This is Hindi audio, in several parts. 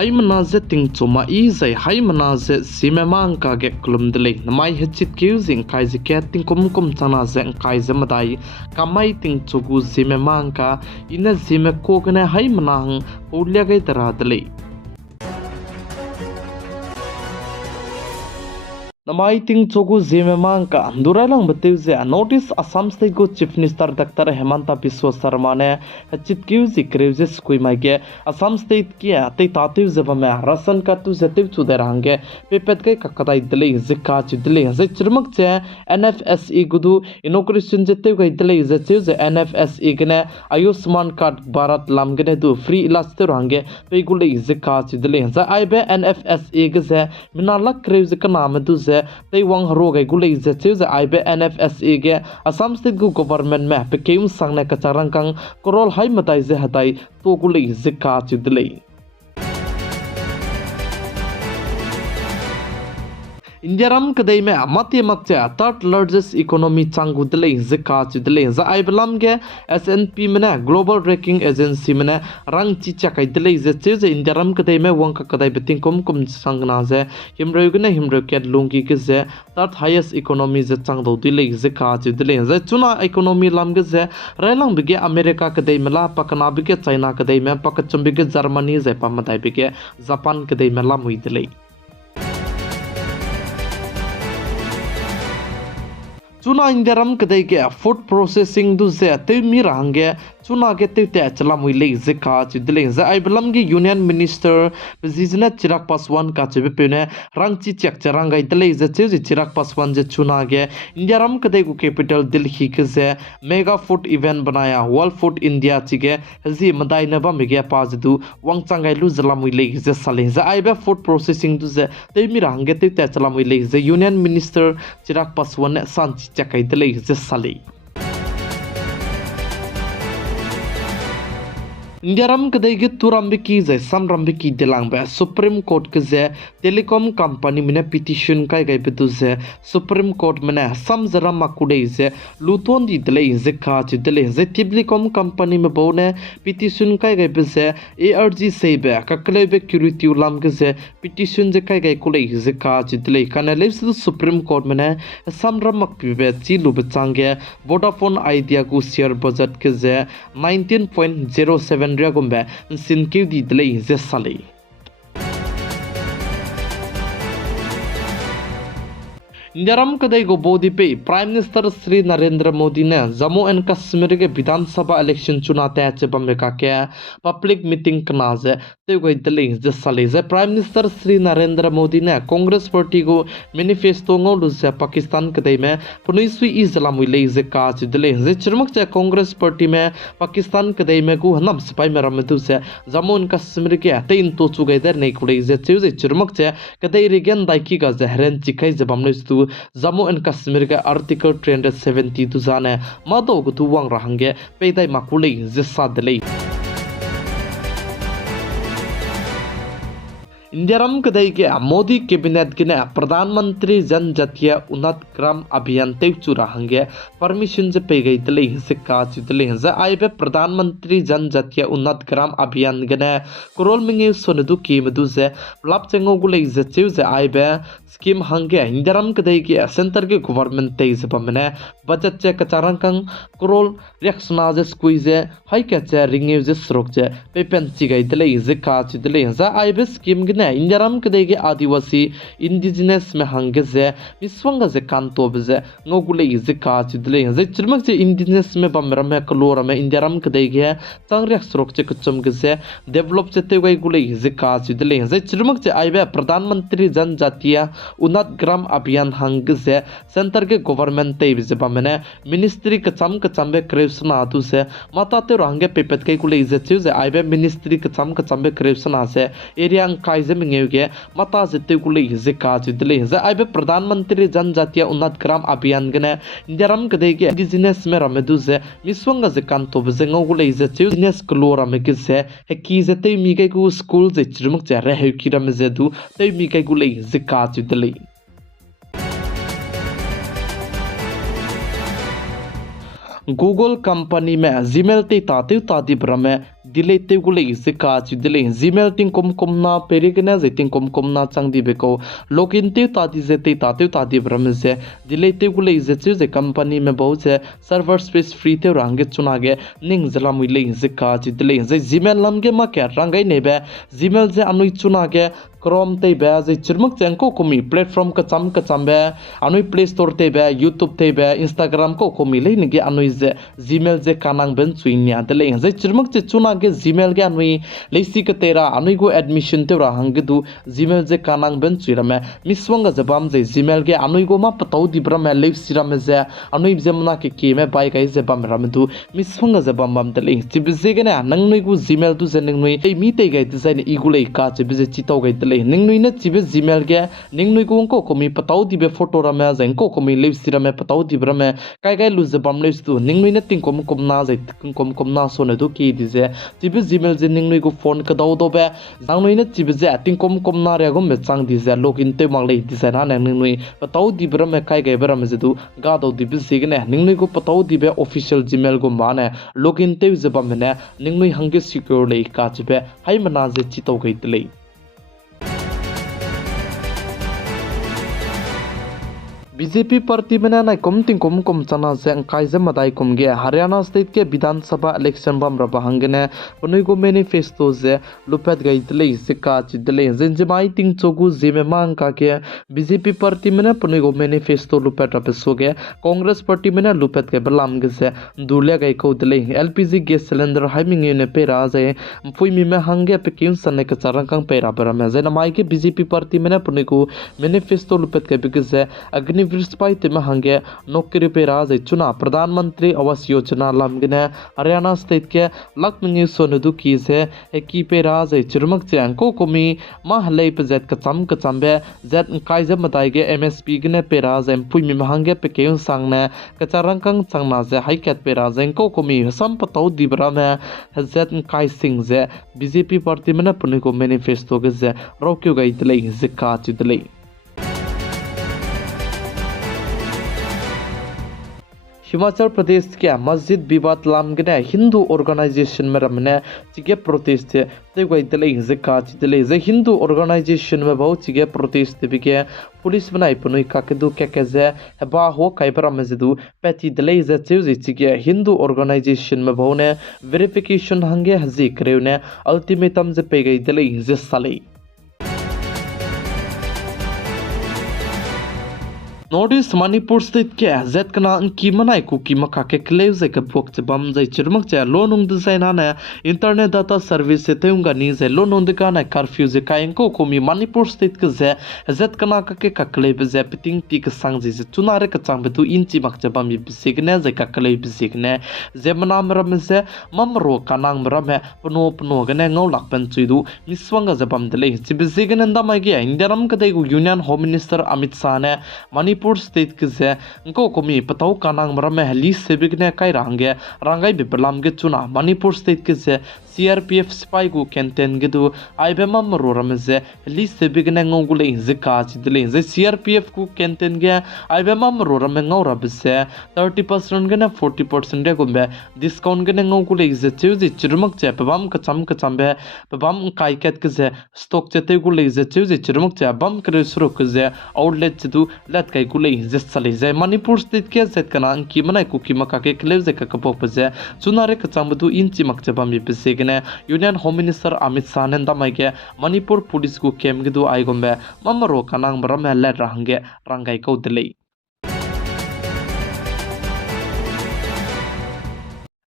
haimanaze tingchuma izai haimanaze ZemeMaNka ge klumdele namai hechit kyuzing kaise ke tingkum chanaze kaise madai kamai tingchugu ZemeMaNka ina Zeme kogane haimanang ulya gai taradele namai tingchugu ZemeMaNka duralang beteuze notice Assam State go Chief Minister Dr. Himanta Biswa Sarma ne hechit kyuzi kreuze skuimage Assam State kia te tatiu zebame rasan ka tu zetiu chuderange pepet kai kakadai dele zikka chidele ze chirmak che NFSE gudu inauguration jetiu kai dele ze cheuze NFSE gene Ayushman card Bharat lamgene du free ilas terange pegule zikka chidele za aibe NFSE ge minalak kreuze ka nam du ze they wang rogai gulei ze cheuze aibe NFSE ge Assam State gu government me pekeum sangne ka charangkang korol hai matai ze hatai to gulei zikka chidele India ram kadai me amati makche third largest economy changu dele zikka chidele za aibelam ge SNP mena global ranking agency mena rang chi chakai dele ze cheze India ram kadai me wangka kadai beting kum sangna ze himraichak lungi ke ze third highest economy ze changdo dele zikka chidele za chuna economy lam ge ze railang bige America kadai mela pakana bige China kadai me pakachum bige Germany ze pamatai bige Japan kadai mela mui dele Chuna India ram kadai ke food processing du ze te mi range chuna ge te chla mui le zikka chidele za aibelam ge union minister bizina Chirag Paswan ka chebe pene rangchi chak charangai dele ze che Chirag Paswan je chuna ge India ram kadai ku capital Delhi ke ze mega food event banaya world food India chige zi madai na ba mege paz du wangchangai lu zala mui le ze sale za aibe food processing du ze te mi range te chla mui le ze union minister Chirag Paswan ne sanchi chakai dele ze sale India ram kadai ge turambiki ze samrambiki delang ba Supreme Court ke ze telecom company mine petition kai gai betu ze Supreme Court mine samzara makudei ze luton di dele ze kha chi dele ze telecom company me bone petition kai gai be ze ARG sebe kakle be security ulam ke ze petition ze kai gai kulei ze kha chi dele kana le Supreme Court mine samram mak pibe chi lu bechange Vodafone Idea ku share budget ke ze 19.07 Gombe sinkiu di dele ze sale India ram kadai go bodi pe Prime Minister Shri Narendra Modi ne Jammu and Kashmir ke Vidhan Sabha election chuna te che bame ka ke public meeting kana ze te go dele ze sale ze Prime Minister Shri Narendra Modi ne Congress party go manifesto ngo lu ze Pakistan kadai me punisui izla mui le ze ka che dele ze chirmak che Congress party me Pakistan kadai me go nam spai me ram tu se Jammu and Kashmir ke te in to chu gai der nei kulei ze chirmak che kadai regen dai ki ga zehran chikai ze bamne stu Jammu and Kashmir ke article 370 tu zane mado gu tu wang rahange peidai makulei zissa delei India ram kadai ke Modi cabinet ke ne Pradhanmantri Jan Jatiya Unnat Gram Abhiyan te chura hange permission je pe gai dele zikka chidele za aibe Pradhanmantri Jan Jatiya Unnat Gram Abhiyan gene korol minge sonedu kimedu ze lap chengo gule ze cheu ze aibe scheme hange India ram kadai ke center ke government te ze pamne budget che kacharangkang korol reaksona je squeeze hai ke che ringe je srok je pe pen chi gai dele zikka chidele za aibe scheme India ram kadai ge Adivasi indigenous me hange ze miswanga ze kanto bze ngogule ze ka chidle ze chirmak ze indigenous me bamra me kalora me India ram kadai ge changrek srok che kachum ge ze develop che te gai gule ze ka chidle ze chirmak che aibe Pradhan Mantri Jan Jatiya Unnat Gram Abhiyan hange ze center ke government te bze bamene ministry kacham be krevsna atu se mata te range pepet kai gule ze che aibe ministry kacham be krevsna se area kai Zemingeuge mata zete gule zika chidle za aibe Pradhan Mantri Jan Jatiya Unnat Gram Abhiyan gene India ram kadai ge indigenous me ramedu ze miswanga ze kanto bze ngogule ze business klora me ge se heki zete mi kai ku school ze chirmuk che re hekiram ze du te mi kai gule zika chidle Google company में Gmail ते ताती ब्रमे delay te gule se ka chi delay Gmail ting kom na perigena je ting kom na chang di beko login te ta di je te ta di bram je delay te gule je chu je company me bo je server space free te range chuna ge ning zala mui le je ka chi delay je Gmail lam ge ma ke rangai ne be Gmail je anui chuna ge Chrome te be je chirmak chang ko komi platform ka cham be anui Play Store te be YouTube te be Instagram ko komi le ni ge anui je Gmail je kanang ben chuinya de le je chirmak che chuna ge Gmail ge anui le si ka tera anui go admission te ra hang ge du Gmail je kanang ben chuira me miswang ga jabam je Gmail ge anui go ma patau di bra me le sira me je anui zemna ke me bai kai je bam ram du miswang ga jabam bam de le chi je ge na nang nui go Gmail du je nang nui ei mi te ga de sai ni igulei ka che je chi tau ga ning nui na chibe Gmail ge ning nui ko komi patau di be photo ra me zeng ko komi le sira me patau di bra me kai lu je bam le stu ning nui na ting kom na je kom na so na du ki di je chibe Gmail je ning nui ko phone ka do be jang nui na chibe je ting kom na re go me chang di je login te mang le di je na ning nui patau di bra me kai bra me je du ga do di be se ge ne ning nui ko patau di be official Gmail go ma ne login te je bam ne ning nui hang ge secure le ka chibe hai mana je chi to ge le BJP party में ना कम चना से काइजे मदाई कम गे हरियाणा स्टेट के विधानसभा इलेक्शन बम रबाहंगने उन्हीं को मैनिफेस्टो से लुपेट गई तले से का चिदले जिंजमाई तिंग चोगु ZemeMaNka के बीजेपी पार्टी में ना उन्हीं को मैनिफेस्टो लुपेट रपेसो गे कांग्रेस पार्टी में ना लुपेट के बलाम गे से दूलिया गई को तले एलपीजी गैस सिलेंडर हाइमिंग ने पेरा जे फुई में हंगे पे क्यों सने के चरंकंग पेरा बरा में जिनमाई के बीजेपी पार्टी में ना उन्हीं को मैनिफेस्टो लुपेट के बिगे से अग्नि विस्पाइते में हंगे नौकरी पे राज चुना प्रधानमंत्री आवास योजना लमगने हरियाणा स्टेट के लक्ष्मी सोनदु की से की पे राज चिरमक चैंको कोमी महले पे जेट कचम जेट काइजे मताइगे एमएसपी गने पे राज पुई में हंगे पे केउ सांगने कचारंकंग सांगना से हाईकेट पे राज को कोमी सम पतौ दिबरा में जेट काइ सिंह जे बीजेपी पार्टी में न पुने को मैनिफेस्टो के जे रोक्यो गई तले जिका चिदले हिमाचल प्रदेश के मस्जिद विवाद लामगने हिंदू ऑर्गेनाइजेशन में रमने चिगे प्रोटेस्ट ते गई तले जिका चिदले जे हिंदू ऑर्गेनाइजेशन में बहुत चिगे प्रोटेस्ट बिके पुलिस बनाई पुनुई काकेदु केकेजे बा हो काइबरा मजिदु पेटी दले जे चेउजी चिगे हिंदू ऑर्गेनाइजेशन में बहुने वेरिफिकेशन हंगे हजी करेउने अल्टीमेटम जे पे गई दले जे साले नॉर्थ ईस्ट मणिपुर स्टेट के जेट कना की मनाई को की मका के क्लेव जे के बोक जे बम जे चिरमक जे लोन उंग जे ना ने इंटरनेट डाटा सर्विस से तेउंगा नी जे लोन उंग का ना कर्फ्यू जे कायन को कोमी मणिपुर स्टेट के जे जेट कना का के क्लेव जे पिटिंग टी के संग जे चुनारे के चांग बेतु इंची मक जे बम बिसिगने जे का क्लेव बिसिगने जे मनाम रम जे ममरो कानांग रम पनो गने ngau lak pen chuidu miswanga जे बम दले छि बिसिगने नदा मागे इंडियरम के दे union home minister Amit Shah ने मणिपुर स्टेट के से को कोमी पताउ कानांग मरम में हली सेबिक ने काई रंगाई बिपलाम के चुना मणिपुर स्टेट के से CRPF स्पाई को कैंटेन के दो आइबे ममरो रम से हली सेबिक ने ngogule जिका चिदले जे CRPF को कैंटेन के आइबे ममरो रम ngau रब से 30% के ने 40% को बे डिस्काउंट के ने ngogule जे चुजी चिरमक चे पबम कचम बे पबम काइकेट के से स्टॉक चते गुले जे चुजी चिरमक चे बम करे शुरू के जे आउटलेट चदु लेट kai kulei zesale ze Manipur state ke zet kana ki manai ku ki maka ke klev ze ka kapok pze chunare ka chambdu inchi makcha bami pse gene union home minister Amit Shah ne damai ke Manipur police ku kem gidu ai gombe mamaro kanang bram le rangai ko delei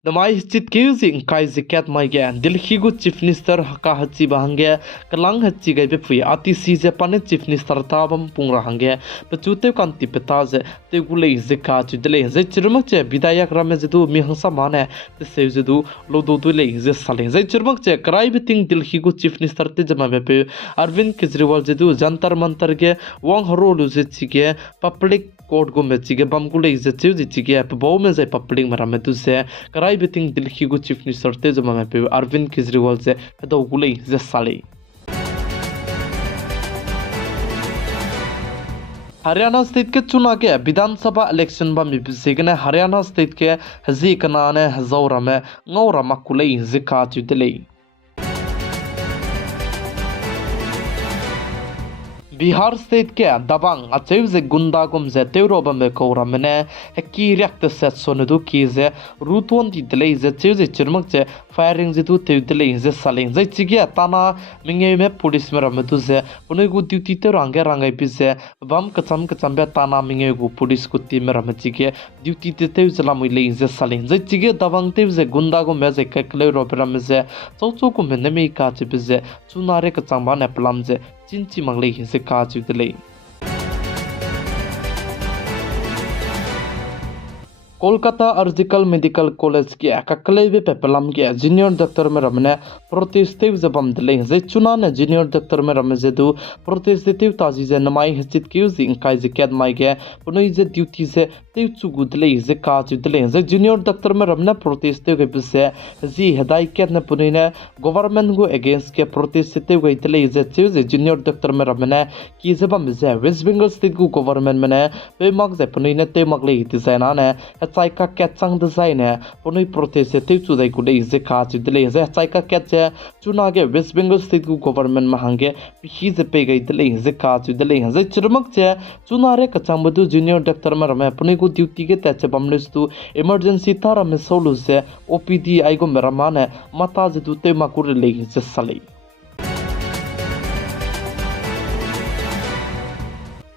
नमाई हिचित केउजिंग काई जिकेट माइगे दिल्ली गु चीफ मिनिस्टर हका हच्ची बहंगे कलांग हच्ची गई बेफुई आती सीजे पाने चीफ मिनिस्टर ताबम पुंगरा हंगे पचुते कांति पेताज तेगुले जिका चुदले जे चिरमक चे विधायक रमे जदु मिहंसा माने ते सेजदु लोदो दुले जे साले जे चिरमक चे कराई बितिंग दिल्ली गु चीफ मिनिस्टर ते जमा बेपे अरविंद केजरीवाल जदु जंतर मंतर के वांग हरोलु जे चिगे पब्लिक कोर्ट गो में चिगे बमगुले जे चिउजी चिगे बो में जे पब्लिक मरामे तुसे कराई बितिंग दिल्ली गु चीफ मिनिस्टर ते जमा में पे अरविंद केजरीवाल जे दो गुले जे साले हरियाणा स्टेट के चुनाव के विधानसभा इलेक्शन बा मिबिसिगने हरियाणा स्टेट के हजी कनाने हजौरा में ngौरा मकुलई जिका चुदले बिहार स्टेट के दबांग अचेव जे गुंडागुम जे तेरोब में कोरा मने की रिएक्ट सेट सोनदु की जे रुतोन दिदले जे चेव जे चिरमक जे फायरिंग जे दु तेदले जे सालिंग जे चिगे ताना मिंगे में पुलिस में रमदु जे पुने गु ड्यूटी ते रंगे रंगे पिसे बम कचम बे ताना मिंगे गु पुलिस को टीम में रमचिगे ड्यूटी ते जला मुले जे सालिंग जे चिगे दबांग ते जे गुंडागुम में जे ककले रोबरम जे चौचो को में नमी का चिबे चुनारे कचंबा ने प्लम जे चिंची मंगले हिंसे काजुदले कोलकाता अर्जिकल मेडिकल कॉलेज के ककलेबे पेपलम के जूनियर डॉक्टर में रमने प्रोटेस्टिव जबम दले जे चुना ने जूनियर डॉक्टर में रमे जे दु प्रोटेस्टिव ताजी जे नमाई हचित क्यू जी इंकाई जे कैद माई के पुनई जे ड्यूटी से ते चुगुदले जे काजुदले जे जूनियर डॉक्टर में रमने प्रोटेस्टिव के बिसे जी हदाई कैद ने पुनई ने गवर्नमेंट को अगेंस्ट के प्रोटेस्टिव के दले जे चे जे जूनियर डॉक्टर में रमने की जबम जे वेस्ट बंगाल स्टेट को गवर्नमेंट में ने पेमक जे पुनई ने ते मगले हितिसैना ने चाइका कैचंग डिजाइन पुनई प्रोटेस्ट ते चुदाई कुडे जे काजुदले जे चाइका कैच चुना के वेस्ट बंगाल स्टेट को गवर्नमेंट में हांगे ही जे पे गई दले जे काजुदले जे चिरमक जे चुना रे कचंबदु जूनियर डॉक्टर में रमे पुनई को ड्यूटी के तचे बमलेस्तु इमरजेंसी तारा में सोलु से ओपीडी आइगो मेरामाने माता जे दुते माकुर ले जे सले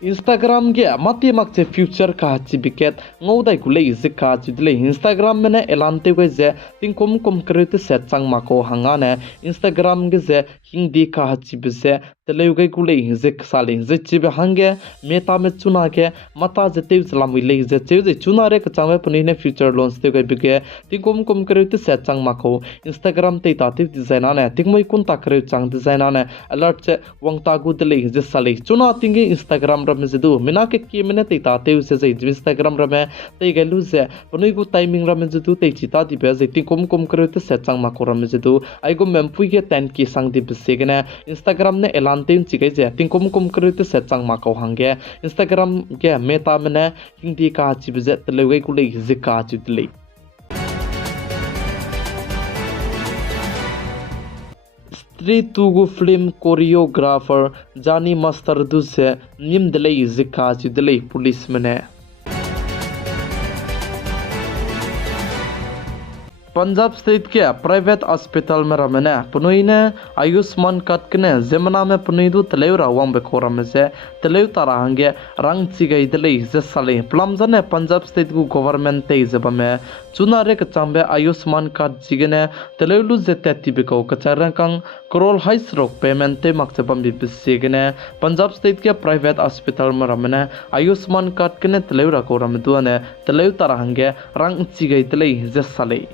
इंस्टाग्राम के मते मक्से फ्यूचर का हची बिकेट ngौदai कुले इसे का चिदले इंस्टाग्राम में ने एलानते वे जे तिंकुम कुम करते से चंग माको हंगा ने इंस्टाग्राम के जे हिंदी का हची बिसे तलेउगे कुले जे साले जे चिबे हंगे मेटा में चुना के मता जे तेव चलाम ले जे जे चुना रे कचांग में पुनी ने फ्यूचर लोन्स ते बिके तिंकुम कुम करते से चंग माको इंस्टाग्राम ते ताति डिजाइन ने तिंगमई कुन ताकरे चंग डिजाइन ने अलर्ट से वंगता गुदले जे साले चुना तिंगे इंस्टाग्राम रमे जे दु मिना के मिने ते ताते से जे इंस्टाग्राम रमे ते गेलु जे पुनी को टाइमिंग रमे जे दु ते चिता दिबे जे तिंकुम कुम करते से चंग माको रमे जे दु आइगो मेमपुई के 10 की संग दि बिसेगने इंस्टाग्राम ने एलानते चिके जे तिंकुम कुम करते से चंग माको हंगे इंस्टाग्राम के मेटा में ने हिंदी का चिबे तलेगे कुले जिका चितले स्त्री तुगु फिल्म कोरियोग्राफर जानी मास्टर दु से निम दले जिका चिदले पुलिस में ने पंजाब स्टेट के प्राइवेट अस्पताल में रमने पुनई ने आयुष्मान कार्ड के जेमना में पुनई दु तलेव रावम बेखोरा में से तलेव तारा हंगे रंग चिगई दले जे साले प्लम जने पंजाब स्टेट को गवर्नमेंट ते जब में चुना रे कचांबे आयुष्मान कार्ड जिगने तलेव लु जे तेति बेको कचारन कंग करोल हाइस रोक पेमेंट ते मक्से बम बिसिगने पंजाब स्टेट के प्राइवेट अस्पताल में रमने आयुष्मान कार्ड के तलेव राको रम दुने तलेव तारा हंगे रंग चिगई दले जे साले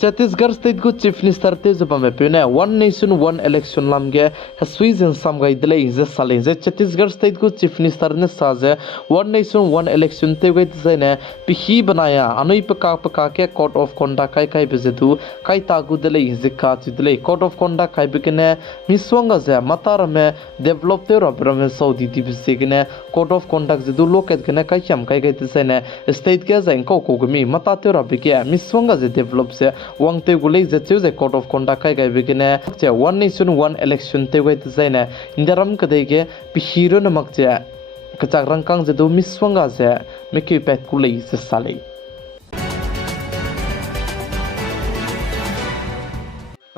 छत्तीसगढ़ स्टेट को चीफ मिनिस्टर ते जब में पेने वन नेशन वन इलेक्शन लमगे हस्वीजन समगाई दले जे साले जे छत्तीसगढ़ स्टेट को चीफ मिनिस्टर ने साजे वन नेशन वन इलेक्शन ते गई जने पिही बनाया अनई पका के code of conduct kai bezedu kai tagu dele zika chidle code of conduct kai bikene miswanga जे matar में डेवलप ते रबरम सऊदी दिबिसेगने कोड ऑफ कंडक्ट जदु लोकेट गने kai cham kai तसेने स्टेट के जंको कोगमी मता ते रबिके miswanga जे डेवलप से वंगते गुले जे code of conduct kai bikene जे वन नेशन वन इलेक्शन ते गई तसेने इंदरम कदेगे पिहिरो नमकजे कचाक रंकांग जदु miswanga जे मेके पेट कुले से साले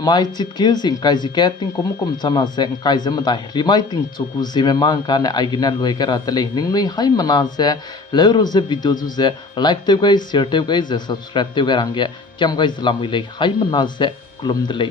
mai chitkil sing kai jiketing kum chama se kai jamada remaiting chuku ZemeMaNka ne aigina loikara tele ningnui hai mana se leuro je video ju je like te kai share te kai je subscribe te kai range kyam kai lamui le hai mana se kulum dele